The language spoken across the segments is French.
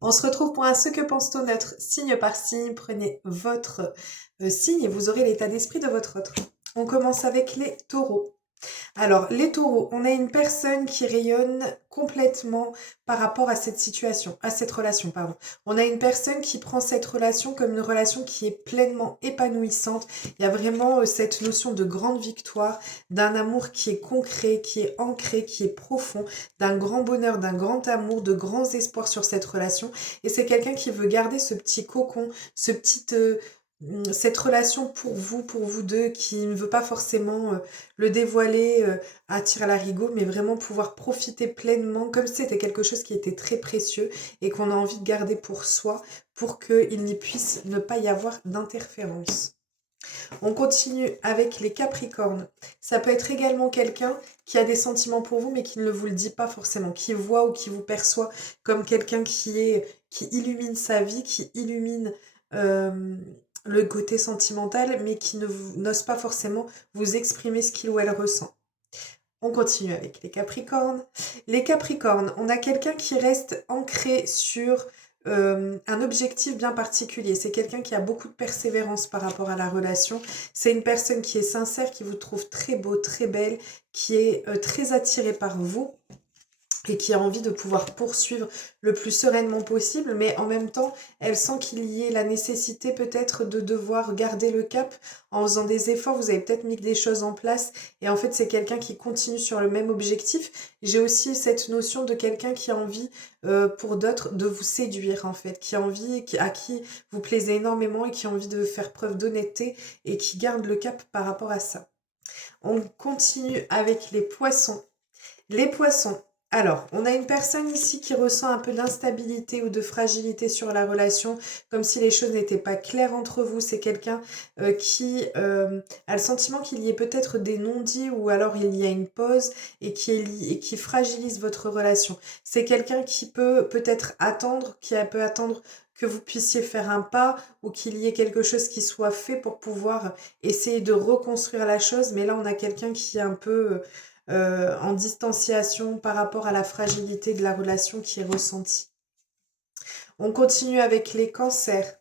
On se retrouve pour un Ce que pense-t-on neutre, signe par signe. Prenez votre signe et vous aurez l'état d'esprit de votre autre. On commence avec les taureaux. Alors, les taureaux, on a une personne qui rayonne complètement par rapport à cette situation, à cette relation, pardon. On a une personne qui prend cette relation comme une relation qui est pleinement épanouissante. Il y a vraiment cette notion de grande victoire, d'un amour qui est concret, qui est ancré, qui est profond, d'un grand bonheur, d'un grand amour, de grands espoirs sur cette relation. Et c'est quelqu'un qui veut garder ce petit cocon, cette relation pour vous deux, qui ne veut pas forcément le dévoiler à tir à larigot, mais vraiment pouvoir profiter pleinement, comme si c'était quelque chose qui était très précieux et qu'on a envie de garder pour soi, pour qu'il n'y puisse ne pas y avoir d'interférence. On continue avec les Capricornes. Ça peut être également quelqu'un qui a des sentiments pour vous, mais qui ne vous le dit pas forcément, qui voit ou qui vous perçoit comme quelqu'un qui illumine sa vie, qui illumine euh, le côté sentimental, mais qui n'ose pas forcément vous exprimer ce qu'il ou elle ressent. On continue avec les Capricornes. Les Capricornes, on a quelqu'un qui reste ancré sur un objectif bien particulier. C'est quelqu'un qui a beaucoup de persévérance par rapport à la relation. C'est une personne qui est sincère, qui vous trouve très beau, très belle, qui est très attirée par vous et qui a envie de pouvoir poursuivre le plus sereinement possible, mais en même temps, elle sent qu'il y ait la nécessité peut-être de devoir garder le cap en faisant des efforts. Vous avez peut-être mis des choses en place, et en fait, c'est quelqu'un qui continue sur le même objectif. J'ai aussi cette notion de quelqu'un qui a envie, pour d'autres, de vous séduire, en fait, qui a envie, à qui vous plaisez énormément et qui a envie de faire preuve d'honnêteté et qui garde le cap par rapport à ça. On continue avec les poissons. Les poissons. Alors, on a une personne ici qui ressent un peu d'instabilité ou de fragilité sur la relation, comme si les choses n'étaient pas claires entre vous. C'est quelqu'un qui a le sentiment qu'il y ait peut-être des non-dits ou alors il y a une pause et qui fragilise votre relation. C'est quelqu'un qui peut-être attendre, peut attendre que vous puissiez faire un pas ou qu'il y ait quelque chose qui soit fait pour pouvoir essayer de reconstruire la chose. Mais là, on a quelqu'un qui est un peu en distanciation par rapport à la fragilité de la relation qui est ressentie. On continue avec les cancers.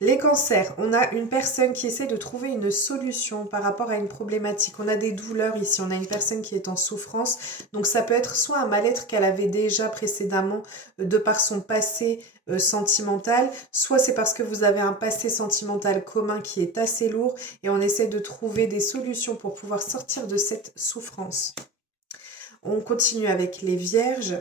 Les cancers, on a une personne qui essaie de trouver une solution par rapport à une problématique. On a des douleurs ici, on a une personne qui est en souffrance. Donc ça peut être soit un mal-être qu'elle avait déjà précédemment de par son passé sentimental, soit c'est parce que vous avez un passé sentimental commun qui est assez lourd et on essaie de trouver des solutions pour pouvoir sortir de cette souffrance. On continue avec les vierges.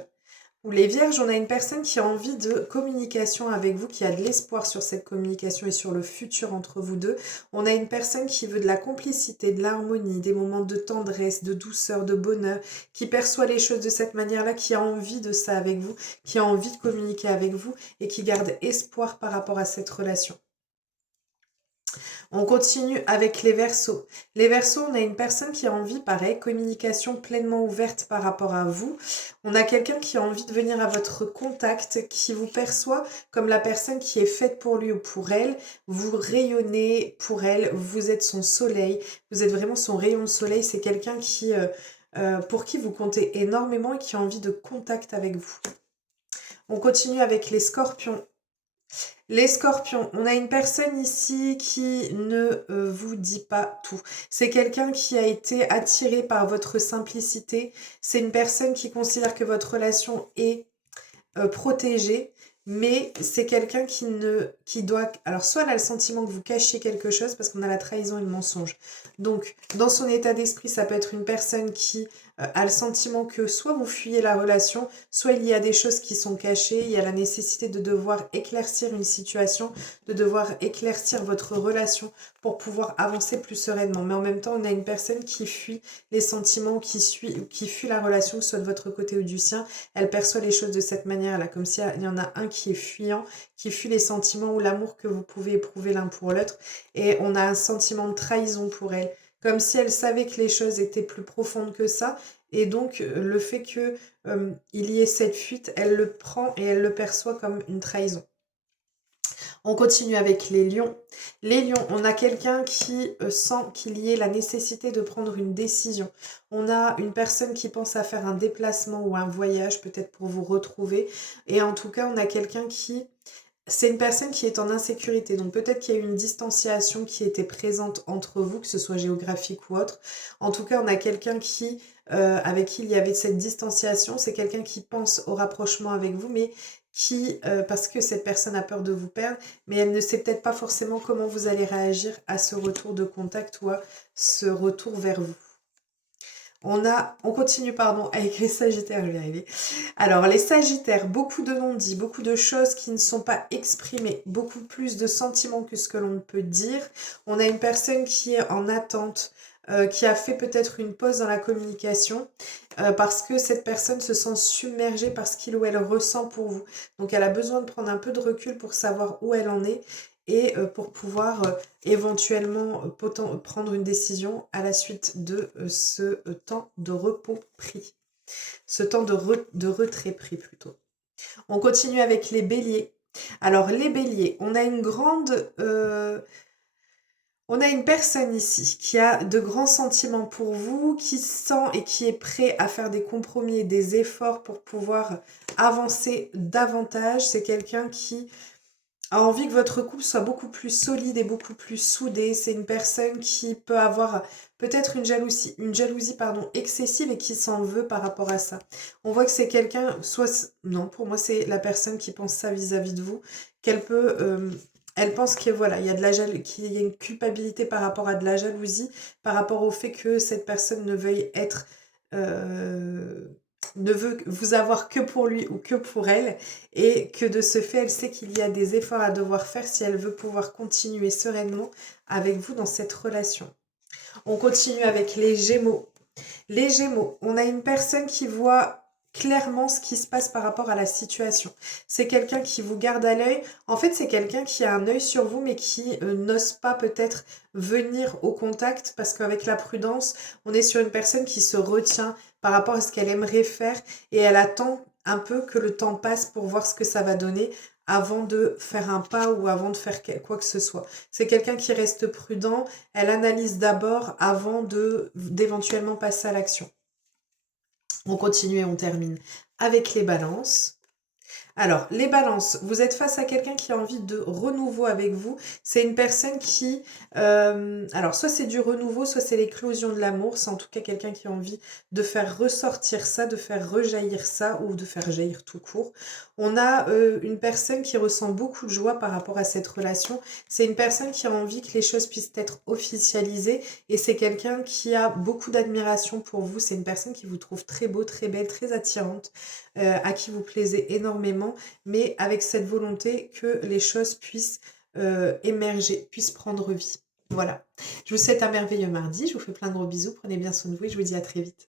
Ou les vierges, on a une personne qui a envie de communication avec vous, qui a de l'espoir sur cette communication et sur le futur entre vous deux. On a une personne qui veut de la complicité, de l'harmonie, des moments de tendresse, de douceur, de bonheur, qui perçoit les choses de cette manière-là, qui a envie de ça avec vous, qui a envie de communiquer avec vous et qui garde espoir par rapport à cette relation. On continue avec les Verseaux. Les Verseaux, on a une personne qui a envie, pareil, communication pleinement ouverte par rapport à vous. On a quelqu'un qui a envie de venir à votre contact, qui vous perçoit comme la personne qui est faite pour lui ou pour elle. Vous rayonnez pour elle, vous êtes son soleil, vous êtes vraiment son rayon de soleil. C'est quelqu'un pour qui vous comptez énormément et qui a envie de contact avec vous. On continue avec les Scorpions. Les scorpions, on a une personne ici qui ne vous dit pas tout. C'est quelqu'un qui a été attiré par votre simplicité. C'est une personne qui considère que votre relation est protégée, mais c'est quelqu'un qui doit... Alors, soit elle a le sentiment que vous cachiez quelque chose, parce qu'on a la trahison et le mensonge. Donc, dans son état d'esprit, ça peut être une personne qui a le sentiment que soit vous fuyez la relation, soit il y a des choses qui sont cachées, il y a la nécessité de devoir éclaircir une situation, de devoir éclaircir votre relation pour pouvoir avancer plus sereinement. Mais en même temps, on a une personne qui fuit les sentiments, qui fuit la relation, que ce soit de votre côté ou du sien. Elle perçoit les choses de cette manière-là, comme s'il y en a un qui est fuyant, qui fuit les sentiments ou l'amour que vous pouvez éprouver l'un pour l'autre. Et on a un sentiment de trahison pour elle, comme si elle savait que les choses étaient plus profondes que ça. Et donc, le fait que il y ait cette fuite, elle le prend et elle le perçoit comme une trahison. On continue avec les lions. Les lions, on a quelqu'un qui sent qu'il y ait la nécessité de prendre une décision. On a une personne qui pense à faire un déplacement ou un voyage, peut-être pour vous retrouver. Et en tout cas, on a quelqu'un qui... C'est une personne qui est en insécurité. Donc peut-être qu'il y a eu une distanciation qui était présente entre vous, que ce soit géographique ou autre. En tout cas, on a quelqu'un qui... avec qui il y avait cette distanciation, c'est quelqu'un qui pense au rapprochement avec vous, mais qui, parce que cette personne a peur de vous perdre, mais elle ne sait peut-être pas forcément comment vous allez réagir à ce retour de contact ou à ce retour vers vous. On continue, pardon, avec les Sagittaires, je vais y arriver. Alors, les Sagittaires, beaucoup de non-dits, beaucoup de choses qui ne sont pas exprimées, beaucoup plus de sentiments que ce que l'on peut dire. On a une personne qui est en attente, qui a fait peut-être une pause dans la communication, parce que cette personne se sent submergée par ce qu'il ou elle ressent pour vous. Donc, elle a besoin de prendre un peu de recul pour savoir où elle en est et pour pouvoir éventuellement prendre une décision à la suite de ce temps de repos pris. Ce temps de retrait pris plutôt. On continue avec les béliers. Alors les béliers, on a une personne ici qui a de grands sentiments pour vous, qui sent et qui est prêt à faire des compromis et des efforts pour pouvoir avancer davantage. C'est quelqu'un qui a envie que votre couple soit beaucoup plus solide et beaucoup plus soudé. C'est une personne qui peut avoir peut-être une jalousie pardon, excessive et qui s'en veut par rapport à ça. On voit que c'est quelqu'un, non, pour moi c'est la personne qui pense ça vis-à-vis de vous, qu'elle peut, elle pense que voilà, il y a qu'il y a une culpabilité par rapport à de la jalousie, par rapport au fait que cette personne ne veuille être, euh, ne veut vous avoir que pour lui ou que pour elle, et que de ce fait, elle sait qu'il y a des efforts à devoir faire si elle veut pouvoir continuer sereinement avec vous dans cette relation. On continue avec les Gémeaux. Les Gémeaux, on a une personne qui voit clairement ce qui se passe par rapport à la situation. C'est quelqu'un qui vous garde à l'œil. En fait, c'est quelqu'un qui a un œil sur vous, mais qui n'ose pas peut-être venir au contact, parce qu'avec la prudence, on est sur une personne qui se retient par rapport à ce qu'elle aimerait faire, et elle attend un peu que le temps passe pour voir ce que ça va donner avant de faire un pas ou avant de faire quoi que ce soit. C'est quelqu'un qui reste prudent, elle analyse d'abord avant d'éventuellement passer à l'action. On continue et on termine avec les balances. Alors, les balances, vous êtes face à quelqu'un qui a envie de renouveau avec vous. C'est une personne qui... alors, soit c'est du renouveau, soit c'est l'éclosion de l'amour. C'est en tout cas quelqu'un qui a envie de faire ressortir ça, de faire rejaillir ça, ou de faire jaillir tout court. On a une personne qui ressent beaucoup de joie par rapport à cette relation. C'est une personne qui a envie que les choses puissent être officialisées. Et c'est quelqu'un qui a beaucoup d'admiration pour vous. C'est une personne qui vous trouve très beau, très belle, très attirante, à qui vous plaisez énormément, mais avec cette volonté que les choses puissent émerger, puissent prendre vie. Voilà. Je vous souhaite un merveilleux mardi. Je vous fais plein de gros bisous. Prenez bien soin de vous et je vous dis à très vite.